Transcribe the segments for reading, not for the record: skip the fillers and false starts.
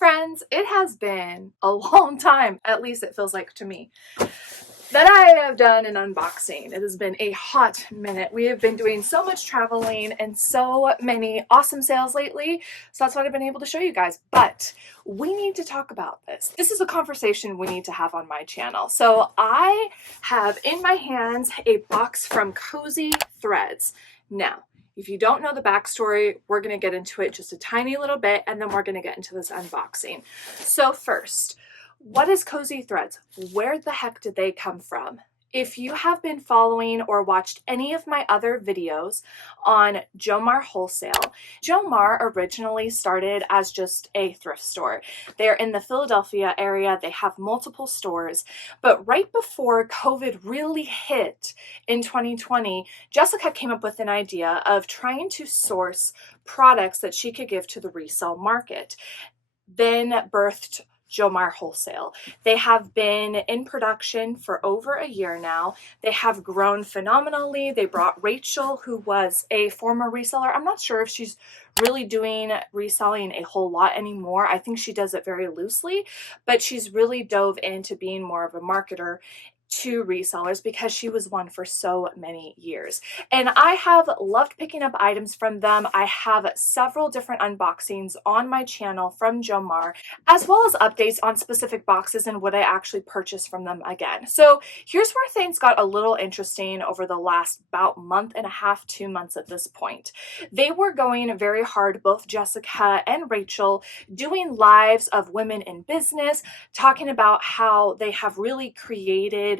friends, it has been a long time, at least it feels like to me, that I have done an unboxing. It has been a hot minute. We have been doing so much traveling and so many awesome sales lately, so that's what I've been able to show you guys. But we need to talk about this. This is a conversation we need to have on my channel. So I have in my hands a box from Kosei Threads. Now, if you don't know the backstory, we're going to get into it just a tiny little bit, and then we're going to get into this unboxing. So first, what is Kosei Threads? Where the heck did they come from? If you have been following or watched any of my other videos on Jomar Wholesale, Jomar originally started as just a thrift store. They're in the Philadelphia area. They have multiple stores, but right before COVID really hit in 2020, Jessica came up with an idea of trying to source products that she could give to the resale market. Then birthed Jomar Wholesale. They have been in production for over a year now. They have grown phenomenally. They brought Rachel, who was a former reseller. I'm not sure if she's really doing reselling a whole lot anymore. I think she does it very loosely, but she's really dove into being more of a marketer to resellers because she was one for so many years. And I have loved picking up items from them. I have several different unboxings on my channel from Jomar, as well as updates on specific boxes and what I actually purchased from them again. So here's where things got a little interesting over the last about month and a half, 2 months at this point. They were going very hard, both Jessica and Rachel, doing lives of women in business, talking about how they have really created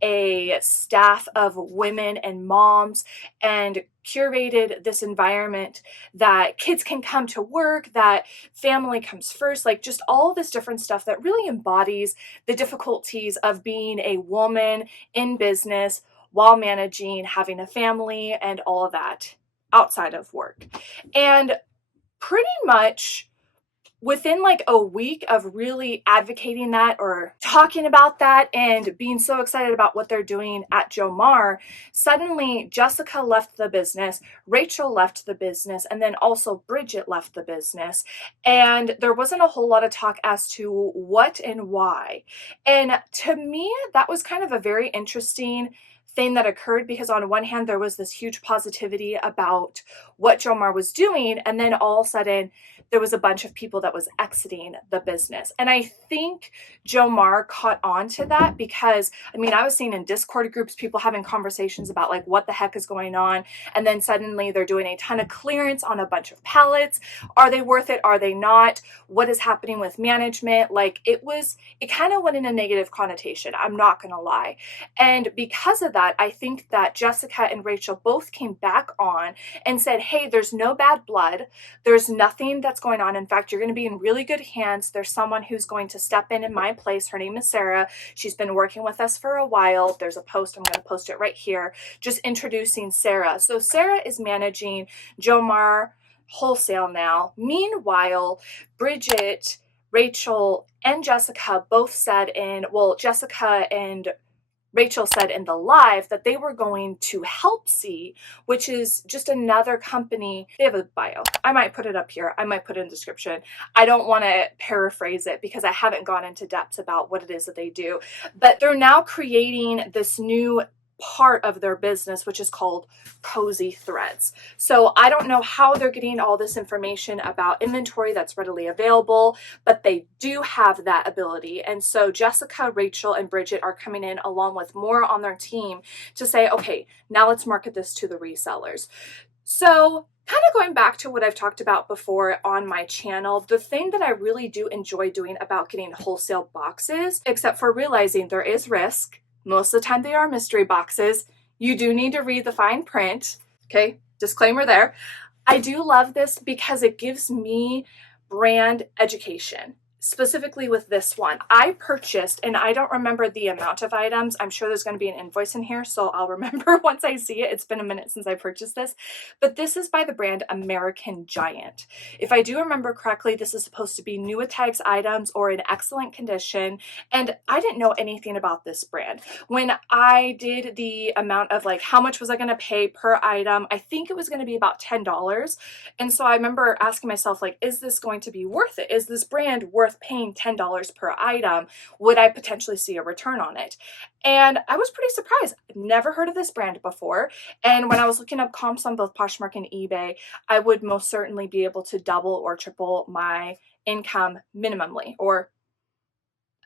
a staff of women and moms and curated this environment that kids can come to work, that family comes first, like just all this different stuff that really embodies the difficulties of being a woman in business while managing, having a family and all of that outside of work. And pretty much within like a week of really advocating that or talking about that and being so excited about what they're doing at Jomar, suddenly Jessica left the business, Rachel left the business, and then also Bridget left the business. And there wasn't a whole lot of talk as to what and why. And to me, that was kind of a very interesting thing that occurred, because on one hand, there was this huge positivity about what Jomar was doing, and then all of a sudden, there was a bunch of people that was exiting the business. And I think Jomar caught on to that because, I mean, I was seeing in Discord groups, people having conversations about like, what the heck is going on? And then suddenly they're doing a ton of clearance on a bunch of pallets. Are they worth it? Are they not? What is happening with management? Like it kind of went in a negative connotation. I'm not going to lie. And because of that, I think that Jessica and Rachel both came back on and said, hey, there's no bad blood. There's nothing that's going on. In fact, you're going to be in really good hands. There's someone who's going to step in my place. Her name is Sarah. She's been working with us for a while. There's a post. I'm going to post it right here, just introducing Sarah. So Sarah is managing Jomar Wholesale now. Meanwhile, Bridget, Rachel, and Jessica both said Jessica and Rachel said in the live that they were going to Helpsy, which is just another company. They have a bio. I might put it up here. I might put it in the description. I don't want to paraphrase it because I haven't gone into depth about what it is that they do. But they're now creating this new part of their business, which is called Kosei Threads. So I don't know how they're getting all this information about inventory that's readily available, but they do have that ability. And so Jessica, Rachel, and Bridget are coming in along with more on their team to say, okay, now let's market this to the resellers. So kind of going back to what I've talked about before on my channel, the thing that I really do enjoy doing about getting wholesale boxes, except for realizing there is risk, most of the time they are mystery boxes. You do need to read the fine print. Okay, disclaimer there. I do love this because it gives me brand education. specifically with this one, I purchased, and I don't remember the amount of items. I'm sure there's going to be an invoice in here, so I'll remember once I see it. It's been a minute since I purchased this, but this is by the brand American Giant. If I do remember correctly, this is supposed to be new tags items or in excellent condition, and I didn't know anything about this brand. When I did the amount of like how much was I going to pay per item, I think it was going to be about $10. And so I remember asking myself, like, is this going to be worth it? Is this brand worth paying $10 per item? Would I potentially see a return on it? And I was pretty surprised. I'd never heard of this brand before. And when I was looking up comps on both Poshmark and eBay, I would most certainly be able to double or triple my income minimally, or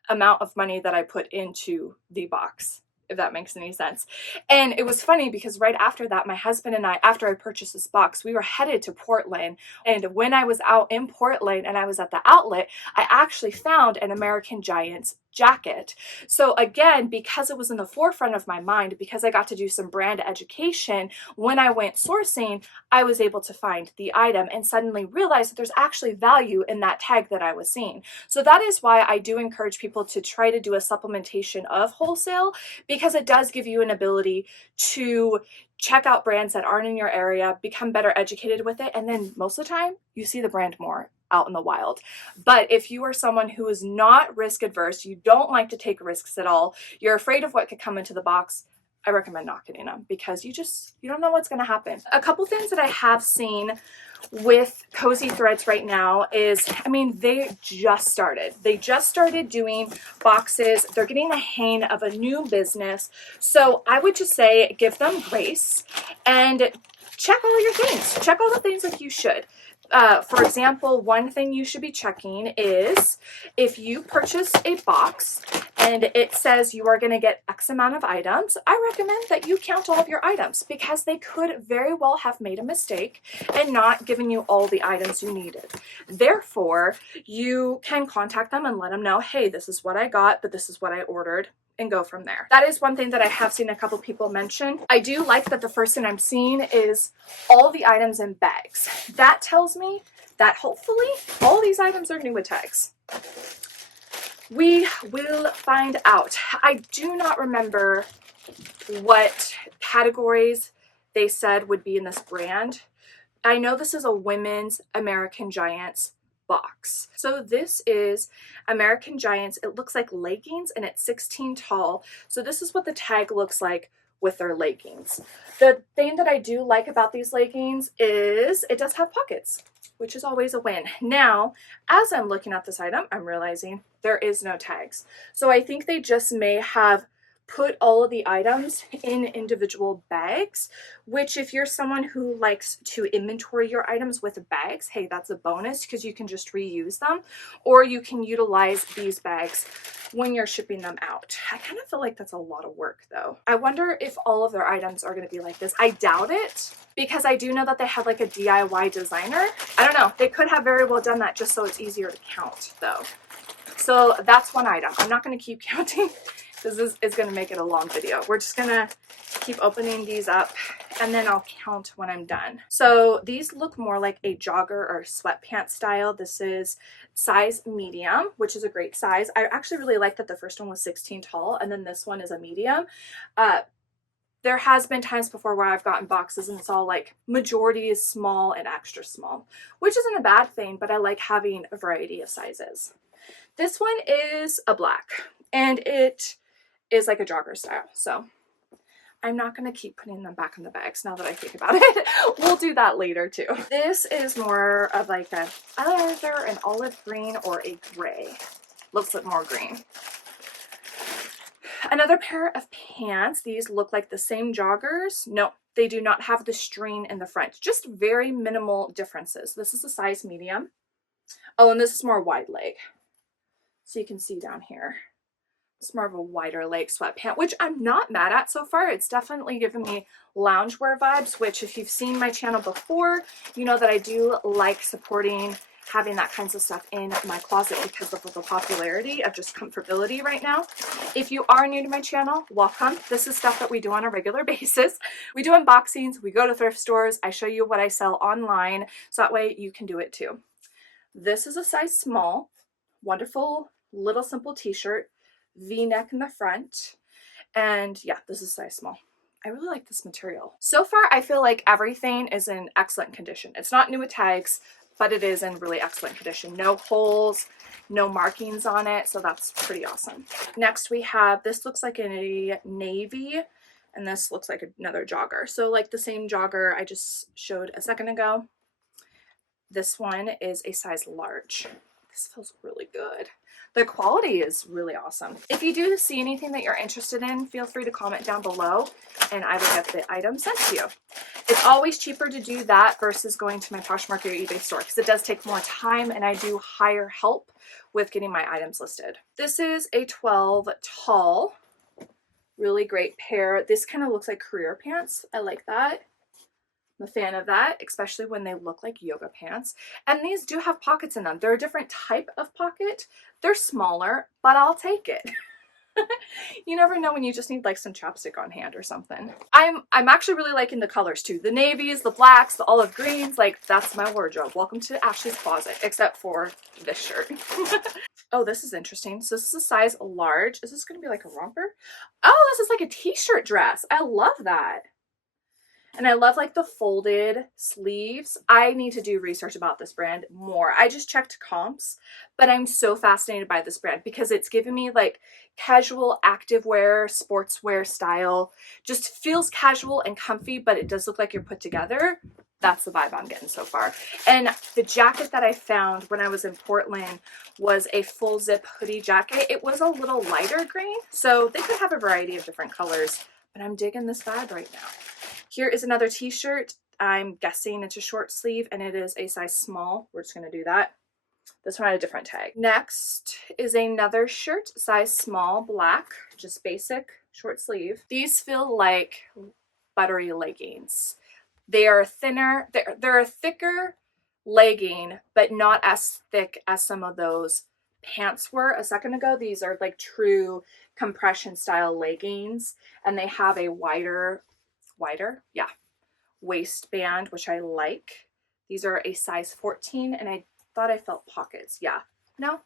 amount of money that I put into the box, if that makes any sense. And it was funny because right after that, my husband and I, after I purchased this box, we were headed to Portland. And when I was out in Portland and I was at the outlet, I actually found an American Giant's jacket. So again, because it was in the forefront of my mind, because I got to do some brand education, when I went sourcing, I was able to find the item and suddenly realize that there's actually value in that tag that I was seeing. So that is why I do encourage people to try to do a supplementation of wholesale, because it does give you an ability to check out brands that aren't in your area, become better educated with it, and then most of the time you see the brand more out in the wild. But if you are someone who is not risk adverse, you don't like to take risks at all, you're afraid of what could come into the box, I recommend not getting them, because you don't know what's going to happen. A couple things that I have seen with Kosei Threads right now is, I mean, they just started doing boxes. They're getting the hang of a new business. So I would just say give them grace and check all your things. Check all the things like you should. For example, one thing you should be checking is if you purchase a box and it says you are going to get X amount of items, I recommend that you count all of your items, because they could very well have made a mistake and not given you all the items you needed. Therefore, you can contact them and let them know, hey, this is what I got, but this is what I ordered, and go from there. That is one thing that I have seen a couple people mention. I do like that the first thing I'm seeing is all the items in bags. That tells me that hopefully all these items are new with tags. We will find out. I do not remember what categories they said would be in this brand. I know this is a women's American Giants box. So this is American Giants. It looks like leggings and it's 16 tall. So this is what the tag looks like with their leggings. The thing that I do like about these leggings is it does have pockets, which is always a win. Now, as I'm looking at this item, I'm realizing there is no tags. So I think they just may have put all of the items in individual bags, which if you're someone who likes to inventory your items with bags, hey, that's a bonus because you can just reuse them, or you can utilize these bags when you're shipping them out. I kind of feel like that's a lot of work though. I wonder if all of their items are going to be like this. I doubt it, because I do know that they have like a DIY designer. I don't know. They could have very well done that just so it's easier to count though. So that's one item. I'm not going to keep counting. This is going to make it a long video. We're just going to keep opening these up and then I'll count when I'm done. So these look more like a jogger or sweatpants style. This is size medium, which is a great size. I actually really like that the first one was 16 tall and then this one is a medium. There has been times before where I've gotten boxes and it's all like majority is small and extra small, which isn't a bad thing, but I like having a variety of sizes. This one is a black and it is like a jogger style. So I'm not going to keep putting them back in the bags now that I think about it. We'll do that later too. This is more of like either an olive green or a gray. Looks like more green. Another pair of pants. These look like the same joggers. No, they do not have the string in the front. Just very minimal differences. This is a size medium. Oh, and this is more wide leg. So you can see down here. It's more of a wider leg sweatpant, which I'm not mad at so far. It's definitely given me loungewear vibes, which if you've seen my channel before, you know that I do like supporting having that kinds of stuff in my closet because of the popularity of just comfortability right now. If you are new to my channel, welcome. This is stuff that we do on a regular basis. We do unboxings, we go to thrift stores, I show you what I sell online, so that way you can do it too. This is a size small. Wonderful little simple t-shirt, V-neck in the front. And yeah, this is size small. I really like this material. So far, I feel like everything is in excellent condition. It's not new with tags, but it is in really excellent condition. No holes, no markings on it, so that's pretty awesome. Next we have, this looks like a navy, and this looks like another jogger. So like the same jogger I just showed a second ago. This one is a size large. This feels really good. The quality is really awesome. If you do see anything that you're interested in, feel free to comment down below and I will get the item sent to you. It's always cheaper to do that versus going to my Poshmark or eBay store because it does take more time and I do hire help with getting my items listed. This is a 12 tall, really great pair. This kind of looks like career pants. I like that. I'm a fan of that, especially when they look like yoga pants. And these do have pockets in them. They're a different type of pocket. They're smaller, but I'll take it. You never know when you just need like some chapstick on hand or something. I'm actually really liking the colors too. The navies, the blacks, the olive greens, like that's my wardrobe. Welcome to Ashley's closet, except for this shirt. Oh, this is interesting. So this is a size large. Is this going to be like a romper? Oh, this is like a t-shirt dress. I love that. And I love like the folded sleeves. I need to do research about this brand more. I just checked comps, but I'm so fascinated by this brand because it's giving me like casual activewear, sportswear style. Just feels casual and comfy, but it does look like you're put together. That's the vibe I'm getting so far. And the jacket that I found when I was in Portland was a full zip hoodie jacket. It was a little lighter green, so they could have a variety of different colors, but I'm digging this vibe right now. Here is another t-shirt. I'm guessing it's a short sleeve and it is a size small. We're just going to do that. This one had a different tag. Next is another shirt, size small, black, just basic short sleeve. These feel like buttery leggings. They are thinner. They're a thicker legging, but not as thick as some of those pants were a second ago. These are like true compression style leggings and they have a wider, yeah, waistband, which I like. These are a size 14 and I thought I felt pockets. Yeah, no,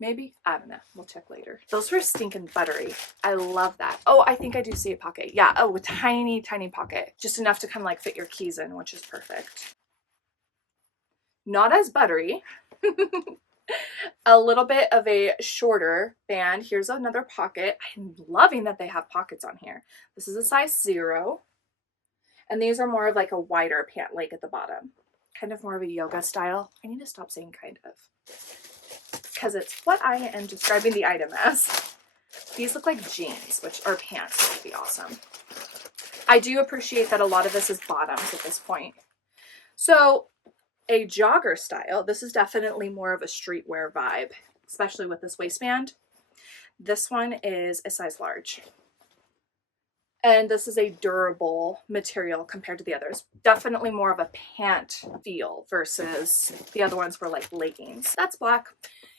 maybe, I don't know, we'll check later. Those were stinking buttery. I love that. Oh, I think I do see a pocket. Yeah, oh, a tiny pocket, just enough to kind of like fit your keys in, which is perfect. Not as buttery. A little bit of a shorter band. Here's another pocket. I'm loving that they have pockets on here. This is a size 0. And these are more of like a wider pant leg at the bottom. Kind of more of a yoga style. I need to stop saying kind of, because it's what I am describing the item as. These look like jeans, which are pants, which would be awesome. I do appreciate that a lot of this is bottoms at this point. So a jogger style. This is definitely more of a streetwear vibe, especially with this waistband. This one is a size large. And this is a durable material compared to the others. Definitely more of a pant feel versus the other ones were like leggings. That's black.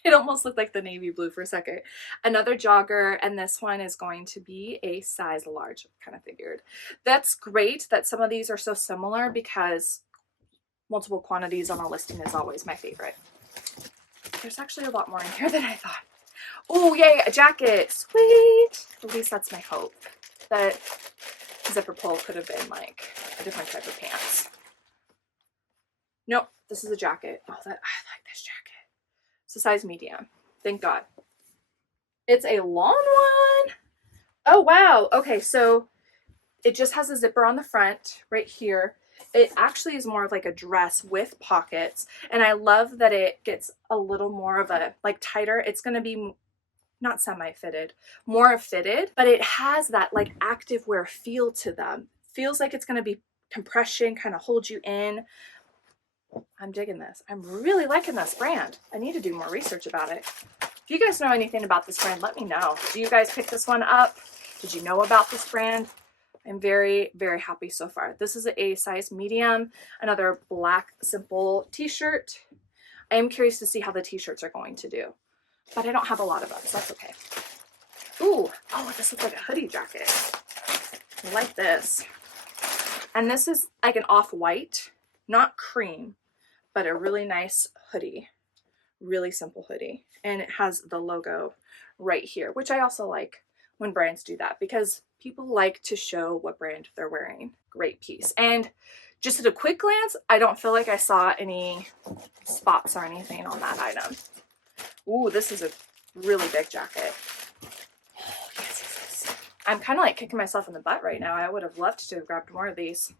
It almost looked like the navy blue for a second. Another jogger, and this one is going to be a size large, kind of figured. That's great that some of these are so similar because multiple quantities on a listing is always my favorite. There's actually a lot more in here than I thought. Oh, yay, a jacket. Sweet. At least that's my hope. That zipper pull could have been like a different type of pants. Nope, this is a jacket. Oh, I like this jacket. It's a size medium. Thank God. It's a long one. Oh, wow. Okay, so it just has a zipper on the front right here. It actually is more of like a dress with pockets. And I love that it gets a little more of a like tighter. It's going to be not semi-fitted, more fitted, but it has that like activewear feel to them. Feels like it's going to be compression, kind of hold you in. I'm digging this. I'm really liking this brand. I need to do more research about it. If you guys know anything about this brand, let me know. Do you guys pick this one up? Did you know about this brand? I'm very, very happy so far. This is a size medium, another black simple t-shirt. I am curious to see how the t-shirts are going to do, but I don't have a lot of them, so that's okay. Ooh, oh, this looks like a hoodie jacket. I like this. And this is like an off-white, not cream, but a really nice hoodie. Really simple hoodie. And it has the logo right here, which I also like when brands do that because people like to show what brand they're wearing. Great piece. And just at a quick glance, I don't feel like I saw any spots or anything on that item. Ooh, this is a really big jacket. Oh, yes. I'm kind of like kicking myself in the butt right now. I would have loved to have grabbed more of these.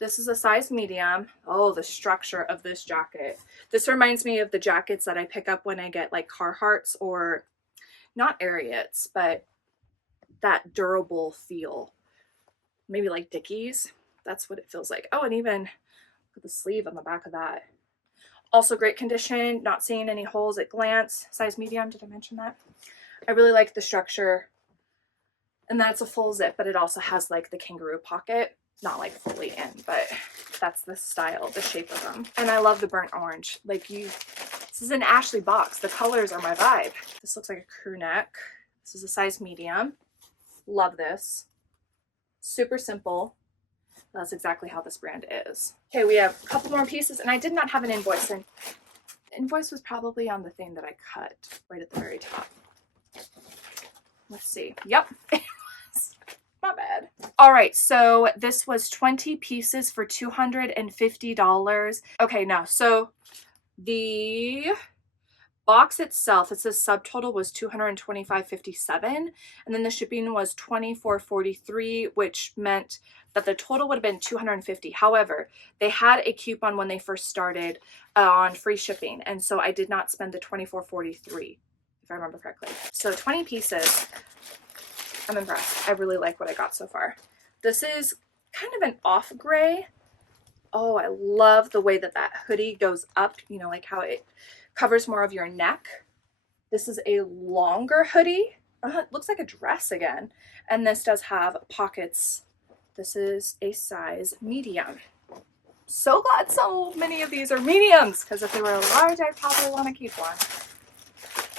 This is a size medium. Oh, the structure of this jacket. This reminds me of the jackets that I pick up when I get like Carhartts or not Ariats, but that durable feel. Maybe like Dickies. That's what it feels like. Oh, and even look at the sleeve on the back of that. Also great condition, not seeing any holes at glance. Size medium, did I mention that? I really like the structure. And that's a full zip, but it also has like the kangaroo pocket. Not like fully in, but that's the style, the shape of them. And I love the burnt orange. Like this is an Ashley box. The colors are my vibe. This looks like a crew neck. This is a size medium. Love this. Super simple. That's exactly how this brand is. Okay, we have a couple more pieces, and I did not have an invoice. And the invoice was probably on the thing that I cut right at the very top. Let's see. Yep. Not bad. All right, so this was 20 pieces for $250. Okay, no, so the box itself, it says subtotal was $225.57, and then the shipping was $24.43, which meant that the total would have been $250. However, they had a coupon when they first started on free shipping, and so I did not spend the $24.43, if I remember correctly. So 20 pieces. I'm impressed. I really like what I got so far. This is kind of an off gray. Oh, I love the way that that hoodie goes up, you know, like how it covers more of your neck. This is a longer hoodie. It looks like a dress again. And this does have pockets. This is a size medium. So glad so many of these are mediums, because if they were large, I'd probably want to keep one.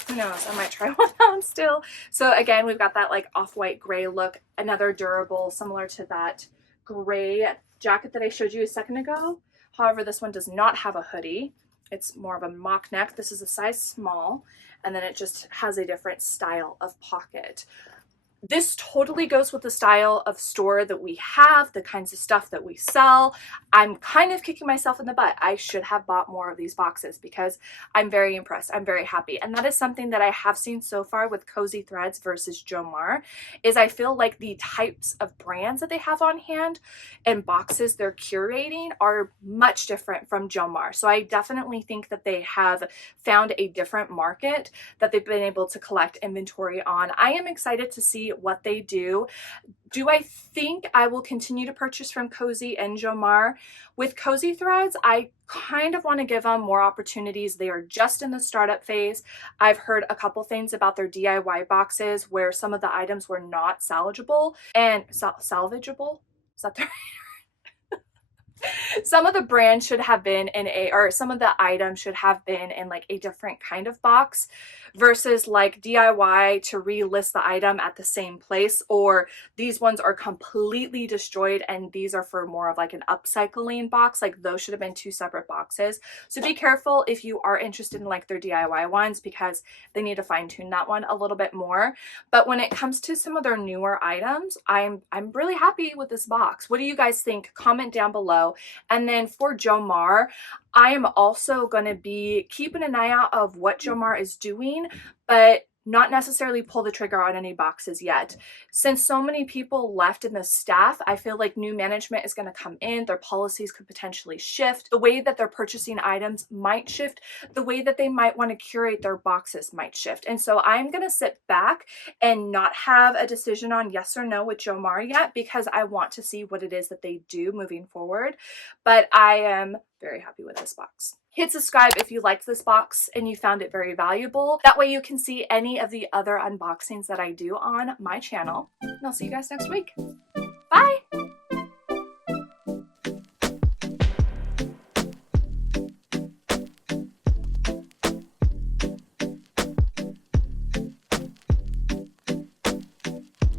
Who knows, I might try one on still. So again, we've got that like off-white gray look, another durable, similar to that gray jacket that I showed you a second ago. However, this one does not have a hoodie. It's more of a mock neck. This is a size small, and then it just has a different style of pocket. This totally goes with the style of store that we have, the kinds of stuff that we sell. I'm kind of kicking myself in the butt. I should have bought more of these boxes because I'm very impressed. I'm very happy. And that is something that I have seen so far with Kosei Threads versus Jomar, is I feel like the types of brands that they have on hand and boxes they're curating are much different from Jomar. So I definitely think that they have found a different market that they've been able to collect inventory on. I am excited to see what they do. Do I think I will continue to purchase from Kosei and Jomar? With Kosei Threads, I kind of want to give them more opportunities. They are just in the startup phase. I've heard a couple things about their DIY boxes where some of the items were not salvageable and salvageable. Is that the right? Some of the brand should have been in a, or some of the items should have been in like a different kind of box versus like DIY to relist the item at the same place, or these ones are completely destroyed and these are for more of like an upcycling box. Like those should have been two separate boxes. So be careful if you are interested in like their DIY ones, because they need to fine tune that one a little bit more. But when it comes to some of their newer items, I'm really happy with this box. What do you guys think? Comment down below. And then for Jomar, I am also going to be keeping an eye out of what Jomar is doing, but not necessarily pull the trigger on any boxes yet. Since so many people left in the staff, I feel like new management is going to come in. Their policies could potentially shift. The way that they're purchasing items might shift. The way that they might want to curate their boxes might shift. And so I'm going to sit back and not have a decision on yes or no with Jomar yet, because I want to see what it is that they do moving forward. But I am very happy with this box. Hit subscribe if you liked this box and you found it very valuable. That way you can see any of the other unboxings that I do on my channel. And I'll see you guys next week. Bye!